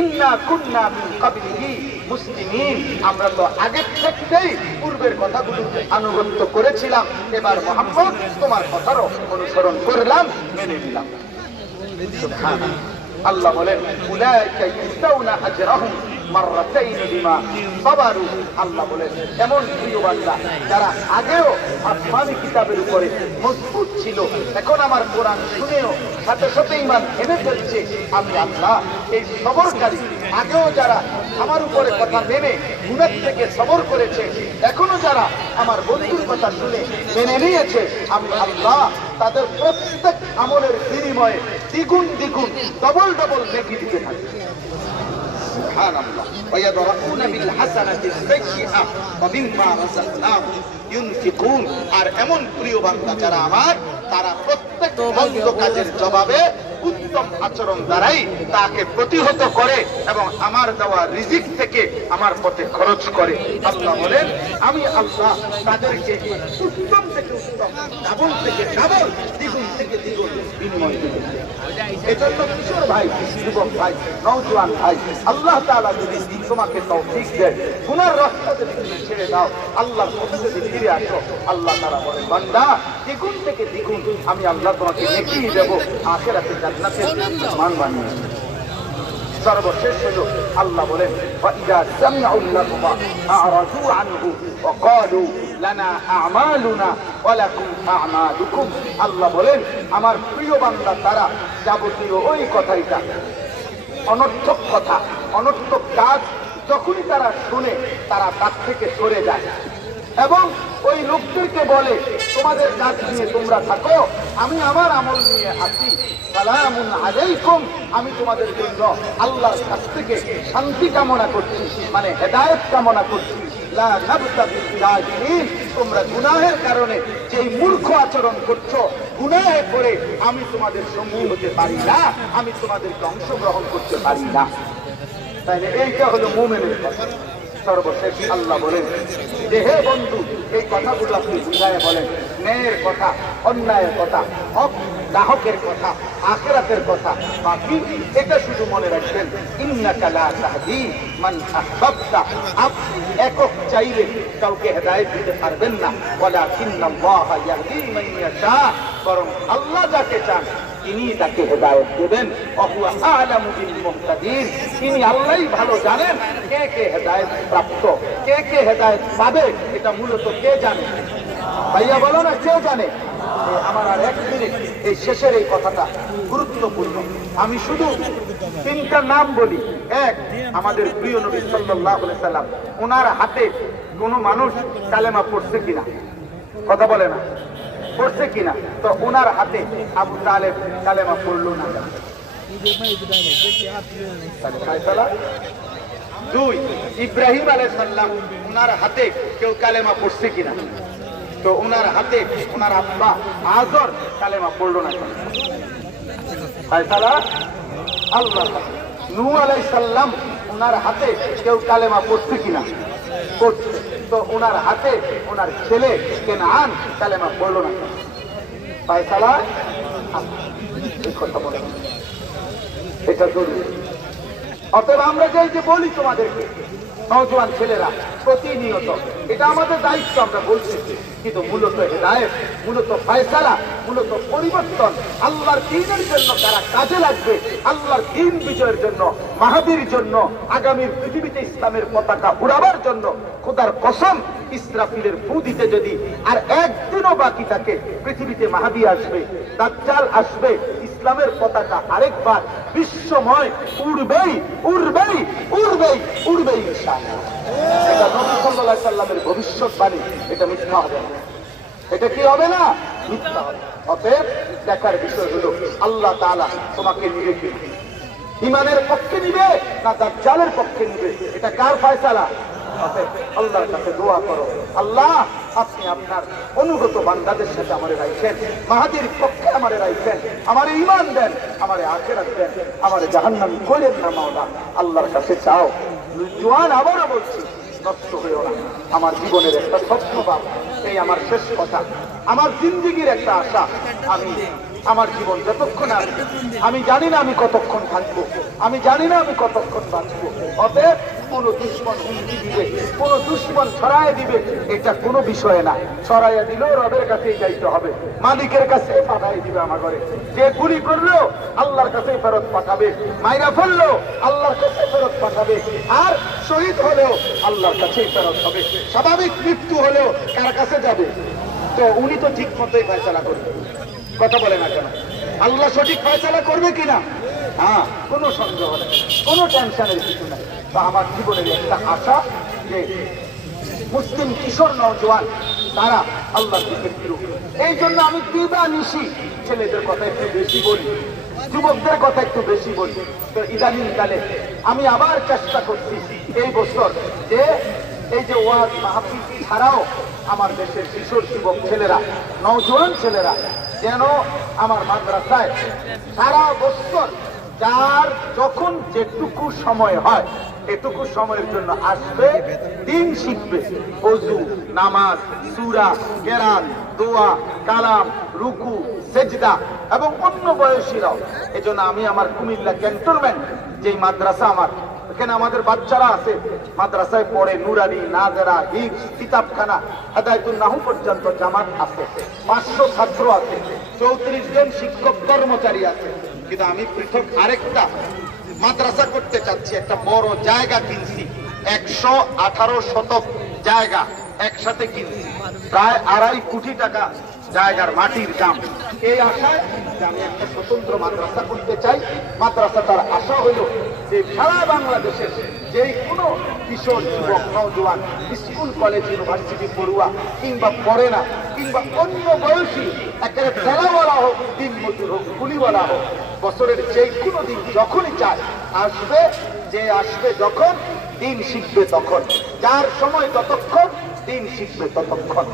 ইন্না কুন্না মিন ক্বাবলিহি মুসলিমিন, আমরা তো আগে থেকেই পূর্বের কথাগুলোকে আনুগত্য করেছিলাম, এবার মুহাম্মদ তোমার কথারও অনুসরণ করলাম, মেনে নিলাম। সুবহানাল্লাহ। আল্লাহ বলেন উলাইকা ইউসাউনা আজরাহুম মাররাতাইন বিমা সাবারু। আল্লাহ বলেন এমন প্রিয় বান্দা যারা আগেও আসমানি কিতাবের উপরে মজবুত ছিল, এখন আমার কোরআন শুনেও সাথে সাথে ঈমান এনে ফেলছে, আমি আল্লাহ এই সবরকারী, আগেও যারা আমার উপরে কথা মেনে গুনাহ থেকে সবর করেছে, এখনো যারা আমার বন্ধুর কথা শুনে মেনে নিয়েছে, আমি আল্লাহ তাদের প্রত্যেক আমলের বিনিময়ে দ্বিগুণ দ্বিগুণ ডবল ডবল নেকি দিতে থাকি। সুবহানাল্লাহ। ওয়ায়াদরাউনা বিল হাসানাতি সাইয়্যিআ ওয়া মিম্মা রাযাকনাহুম ইউনফিকুন। আর এমন প্রিয় বান্দা যারা আমার, তারা প্রত্যেক মন্দ কাজের জবাবে উত্তম আচরণ দ্বারাই তাকে প্রতিহত করে এবং আমার দেওয়া রিজিক থেকে আমার পথে খরচ করে। আল্লাহ বলেন আমি আল্লাহ তাদেরকে উত্তম থেকে উত্তম, ডাবল থেকে ডাবল, দ্বিগুণ থেকে দ্বিগুণ বিনিময় দেব। এজন্য কিশোর ভাই, যুবক ভাই, নওজোয়ান ভাই, আল্লাহ তাআলা যদি তোমাকে তৌফিক দেয়, গুনার রাস্তা যদি তুমি ছেড়ে দাও, আল্লাহর পথে যদি ফিরে আসো, আল্লাহ তাআলা বলেন বান্দা দ্বিগুণ থেকে দ্বিগুণ আমি আল্লাহ তোমাকে নেকি দেব, আখিরাতে জান্নাতের মান বানিয়ে। সর্বশেষ হলো আল্লাহ বলেন ওয়াইদা সামিউল লাগুবা আ'রাদু আনহু ওয়া ক্বালু লানা আ'মালুনা ওয়া লাকুম আ'মালুকুম। আল্লাহ বলেন আমার প্রিয় বান্দা তারা যাবতীয় ওই কথাইটা, অনর্থক কথা, অনর্থক কাজ যখনই তারা শুনে তারা তার থেকে সরে যায় এবং ওই লোকদেরকে বলে তোমাদের কাজ নিয়ে তোমরা থাকো, আমি আমার আমল নিয়ে আসি, সালামুন আলাইকুম, আমি তোমাদের জন্য আল্লাহর কাছ থেকে শান্তি কামনা করছি, মানে হেদায়েত কামনা করছি। লা নাবতাগিল জাহিলিন, তোমরা গুনাহের কারণে যেই মূর্খ আচরণ করছো, গুনাহে করে আমি তোমাদের সঙ্গী হতে পারি না, আমি তোমাদেরকে অংশগ্রহণ করতে পারি না। তাইলে এইটা হলো মুমিনের কথা। সর্বশেষ আল্লাহ বলেন যে হে বন্ধু, এই কথাগুলো আপনি বুঝায় বলেন, ন্যায়ের কথা, অন্যায়ের কথা, হক গ্রাহকের কথা, আখিরাতের কথা, বাকি এটা শুধু মনে রাখবেন ইন্নাকা লা তাহদি মান আহবাবতা, আপনি একক চাইলে কাউকে হেদায়েত দিতে পারবেন না, ওয়ালাকিন্নাল্লাহ ইয়াহদি মান ইয়াশা, বরং আল্লাহ যাকে চান তিনি তাকে হেদায়েত দেবেন। ওয়া আ'লামু বিল মুহতাদিন, তিনি আল্লাহই ভালো জানেন কে কে হেদায়েত প্রাপ্ত, কে কে হেদায়েত পাবে, এটা মূলত কে জানে? ভাইয়া বলো না, কে জানে? আমার আর এক মিনিট, এই শেষের এই কথাটা গুরুত্বপূর্ণ। আমি শুধু তিনটা নাম বলি। এক, আমাদের প্রিয় নবী সাল্লাল্লাহু আলাইহি সাল্লাম, ওনার হাতে কোনো মানুষ কালেমা পড়ছে কিনা? কথা বলে না, পড়ছে কিনা? তো ওনার হাতে আবু তালেব কালেমা পড়লো না। দুই, ইব্রাহিম আলাইহিস সালাম, ওনার হাতে কেউ কালেমা পড়ছে কিনা? তো ওনার হাতে ওনার আব্বা আজর কালেমা পড়লো না। ফায়সালা আল্লাহ। নূহ আলাইহিস সালাম, ওনার হাতে কেউ কালেমা পড়ছে কিনা? পড়ছে। তো ওনার হাতে ওনার ছেলে কেনান কালেমা পড়লো না। ফায়সালা এই কথা বলে, এটা জরুরি। অতএব আমরা যে বলি তোমাদেরকে, নওজোয়ান ছেলেরা, প্রতিনিয়ত এটা আমাদের দায়িত্ব, আমরা বলছি, কিন্তু মূলত হেদায়েত, মূলত ফয়সালা, মূলত পরিবর্তন, আল্লাহর দ্বীনের জন্য তারা কাজে লাগবে, আল্লাহর দ্বীন বিজয়ের জন্য, মাহদীর জন্য, আগামীর পৃথিবীতে ইসলামের পতাকা উড়াবার জন্য। খোদার কসম, ইসরাফিলের ফু দিতে যদি আর একদিনও বাকি থাকে, পৃথিবীতে মাহদী আসবে, দাজ্জাল আসবে, ইসলামের পতাকা আরেকবার বিশ্বময় উড়বেই, উড়বেই, উড়বেই, উড়বেই ইনশাআল্লাহ। এটা নবী সাল্লাল্লাহু আলাইহি সাল্লামের ভবিষ্যৎবাণী, এটা মিথ্যা হবে না। এটা কি হবে না? মিথ্যা হবে। অতএব দেখার বিষয় হলো আল্লাহ তাআলা তোমাকে নিবে কি, ঈমানের পক্ষে নিবে না দাজ্জালের পক্ষে নিবে, এটা কার ফয়সালা? অতএব আল্লাহর কাছে দোয়া করো, আল্লাহ আপনি আপনার অনুগত বান্দাদের সাথে আমারে রাখেন, মাহাদির পক্ষে আমারে রাখেন, আমারে ঈমান দেন, আমারে আখিরাত দেন, আমারে জাহান্নামী করেন না মাওলা। আল্লাহর কাছে চাও। জোয়ান আবারও বলছি, নষ্ট হয়েও না। আমার জীবনের একটা স্বপ্ন বাবা, এই আমার শেষ কথা, আমার জিন্দেগির একটা আশা, আমি আমার জীবন যতক্ষণ আছে আমি জানি না আমি কতক্ষণ থাকবো, আমি জানি না আমি কতক্ষণ বাঁচবো। অতএব কোন দুশ্মন হুমকি দিবে, কোন দুশ্মন ছড়ায় দিবে, এটা কোনো বিষয় না। ছড়াইয়া দিলেও রবের কাছেই যাইতে হবে, মালিকের কাছে পাঠাই দিবে আমার ঘরে। যে গুলি করলো আল্লাহর কাছে ফেরত পাঠাবে, মাইরা ফেললো আল্লাহর কাছে ফেরত পাঠাবে, আর শহীদ হলেও আল্লাহর কাছেই ফেরত হবে। স্বাভাবিক মৃত্যু হলেও কার কাছে যাবে? তো উনি তো ঠিক মতোই ফয়সালা করবে। কথা বলে না কেন? আল্লাহ সঠিক ফয়সালা করবে কিনা? হ্যাঁ, কোনো সন্দেহ নেই, কোনো টেনশনের কিছু নাই। তো আমার জীবনের একটা আশা যে মুসলিম কিশোর নওজোয়ান তারা আল্লাহর দিকে ফিরুক। এই জন্য আমি দিবানিশি ছেলেদের কথা একটু বেশি বলি, যুবকদের কথা একটু বেশি বলি। তো ইদানিং কালে আমি আবার চেষ্টা করছি এই বছর যে এই যে ওয়াজ মাহফিল ছাড়াও আমার দেশের কিশোর যুবক ছেলেরা, নওজোয়ান ছেলেরা যেন আমার মাদ্রাসায় সারা বছর যার যখন যেটুকু সময় হয় এটুকু সময়ের জন্য আসবে, দিন শিখবে, ওযু, নামাজ, সূরা, কেরাত, দোয়া, কালাম, রুকু, সেজদা এবং অন্য বয়সীরাও। এজন্য আমি আমার কুমিল্লা ক্যান্টনমেন্ট যেই মাদ্রাসা আমার, এখানে আমাদের বাচ্চারা আছে, মাদ্রাসায় পড়ে, নুরানি, নাজেরা, হিফজ, কিতাবখানা, হেদায়েতুন নাহু পর্যন্ত জামাত আছে, 500 ছাত্র আছে, 34 জন শিক্ষক কর্মচারী আছে। কিন্তু আমি পৃথক আরেকটা মাদ্রাসা করতে চাচ্ছি, একটা বড় জায়গা কিনছি, 118 শতক জায়গা একসাথে কিনছি, প্রায় 2.5 কোটি টাকা জায়গার মাটির দাম। এই আশায় যে আমি একটা স্বতন্ত্র মাদ্রাসা করতে চাই। মাদ্রাসাটার আশা হইল যে সারা বাংলাদেশের যে কোনো কিশোর যুবক নওজোয়ান, স্কুল কলেজ ইউনিভার্সিটি পড়ুয়া কিংবা পড়ে না কিংবা অন্য বয়সী, একেবারে ঠেলাওয়ালা হোক, দিন মজুর হোক, কুলিওয়ালা হোক, বছরের যে কোনো দিন যখনই চায় আসবে, যে আসবে যখন দিন শিখবে তখন, যার সময় ততক্ষণ দিন শিখবে ততক্ষণ।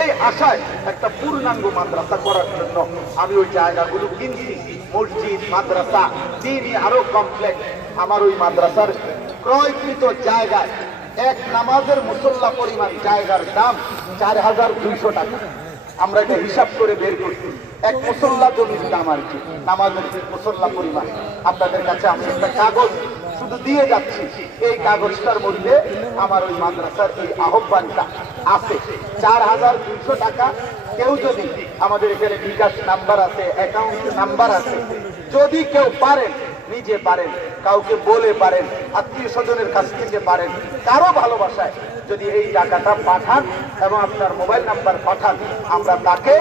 এই আশায় একটা পূর্ণাঙ্গ মাদ্রাসা করার জন্য আমি ওই জায়গাগুলো কিনছি, মসজিদ, মাদ্রাসা, দিনই আরো কমপ্লেক্স। আমার ওই মাদ্রাসার ক্রয়কৃত জায়গায় এক নামাজের মুসল্লা পরিমাণ জায়গার দাম 4200 টাকা। আমরা এটা হিসাব করে বের করছি, এক মুসল্লা জমির দাম আর কি, নামাজের মুসল্লা পরিমাণ। আপনাদের কাছে আমি একটা কাগজ শুধু দিয়ে যাচ্ছি, এই কাগজটার মধ্যে আমার ওই মাদ্রাসার এই আহ্বানটা আছে। 4200 টাকা। কেউ যদি আমাদের এখানে বিকাশ নাম্বার আছে, অ্যাকাউন্ট নাম্বার আছে, যদি কেউ পারেন, নিজে পারেন, কাউকে বলে পারেন, আত্মীয় স্বজনের কাছ থেকে পারেন, কারো ভালোবাসায় যদি এই টাকাটা পাঠান এবং আপনার মোবাইল নাম্বার পাঠান, আমরা তাকে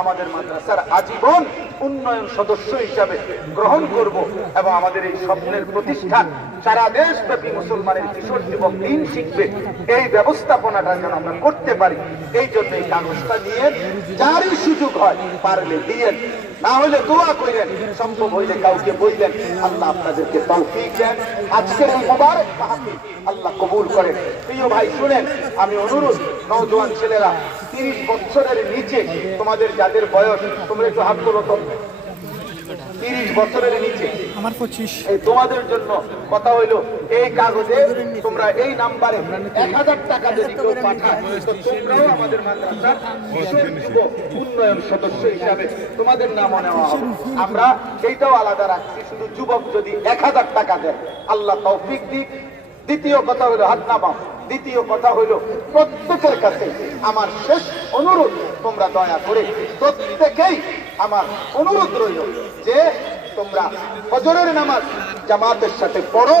আমাদের মাদ্রাসার আজীবন উন্নয়ন সদস্য হিসাবে গ্রহণ করব এবং আমাদের এই স্বপ্নের প্রতিষ্ঠান সারা দেশব্যাপী মুসলমানের কিশোর যুবক দিন শিখবে, এই ব্যবস্থাপনাটা যেন আমরা করতে পারি। এই জন্য এই কাগজটা নিয়ে যারই সুযোগ হয় পারলে দিয়েন, না হলে দোয়া করেন, সম্ভব হইলে কাউকে বললেন। আল্লাহ আপনাদেরকে তৌফিক দেন। আজকের এই মুবারক মাহফিল আল্লাহ কবুল করেন। প্রিয় ভাই শুনেন, আমি অনুরোধ, নওজোয়ান ছেলেরা 30 বছরের নিচে তোমাদের যাদের বয়স, তোমরা একটু হাত তোলো তো। 30 বছরের নিচে আমার 25, এই তোমাদের জন্য কথা হইলো, এই কাগজে তোমরা এই নাম্বারে 1000 টাকা যদি কেউ পাঠায়, তো তোমরাও আমাদের মাদ্রাসার কিশোর যুব উন্নয়ন সদস্য হিসাবে তোমাদের নামও নেওয়া হবে। আমরা এইটাও আলাদা রাখছি, শুধু যুবক যদি 1000 টাকা দেয়, আল্লাহ তৌফিক দিক। দ্বিতীয় কথা হইলো হাত নামাও। দ্বিতীয় কথা হইলো প্রত্যেকের কাছে আমার শেষ অনুরোধ, তোমরা দয়া করে প্রত্যেকেই আমার অনুরোধ রইল যে তোমরা ফজরের নামাজ জামাতের সাথে পড়ো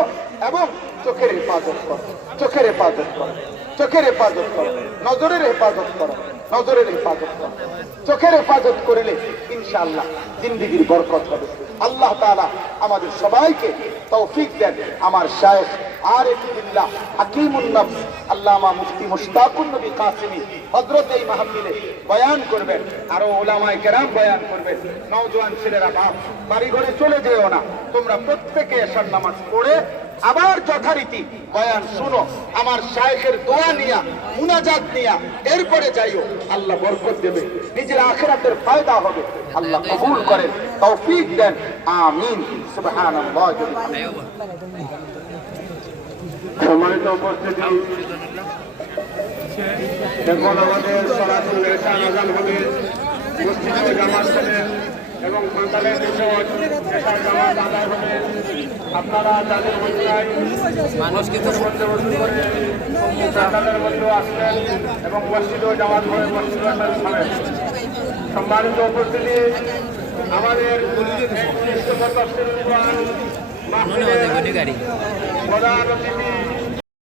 এবং চোখের হেফাজত করো, চোখের হেফাজত করো, চোখের হেফাজত করো, নজরের হেফাজত করো, নজরের হেফাজত করো। চোখের হেফাজত করলে ইনশাআল্লাহ জিন্দেগির বরকত হবে। আল্লাহ তাআলা আমাদের সবাইকে তৌফিক দেন। আমার শায়েখ আরিফ বিল্লাহ হাকিমুন নফস আল্লামা মুফতি মুশতাকুন নবী কাসেমী হযরত এই মাহফিলে বয়ান করবেন, আরো উলামায়ে কেরাম বয়ান করবেন। নওজোয়ান ছেলেরা বাপ বাড়ি ঘরে চলে যেও না, তোমরা প্রত্যেকে এশার নামাজ পড়ে আবার যথারীতি বয়ান শুনো, আমার শায়েখের দোয়া নিয়া, মুনাজাত নিয়া এরপরে যাইও। আল্লাহ বরকত দেবে, নিজের আখিরাতের ফায়দা হবে। আল্লাহ কবুল করেন, তৌফিক দেন, আমিন। সুবহানাল্লাহ। সম্মানিত উপস্থিতি, এখন আমাদের সালাতুল ইশা আযান হবে। মসজিদে জামাত হবে এবং সন্তানের বিপদ পেশার জামাত আদায় হবে। আপনারা যাদের মহিলায় মধ্যে বসে করে আপনাদের মধ্যে আসবেন এবং মসজিদ ও জামাত হয়ে মসজিদ খাবেন। সম্মানিত উপস্থিতি, আমাদের প্রধান অতিথি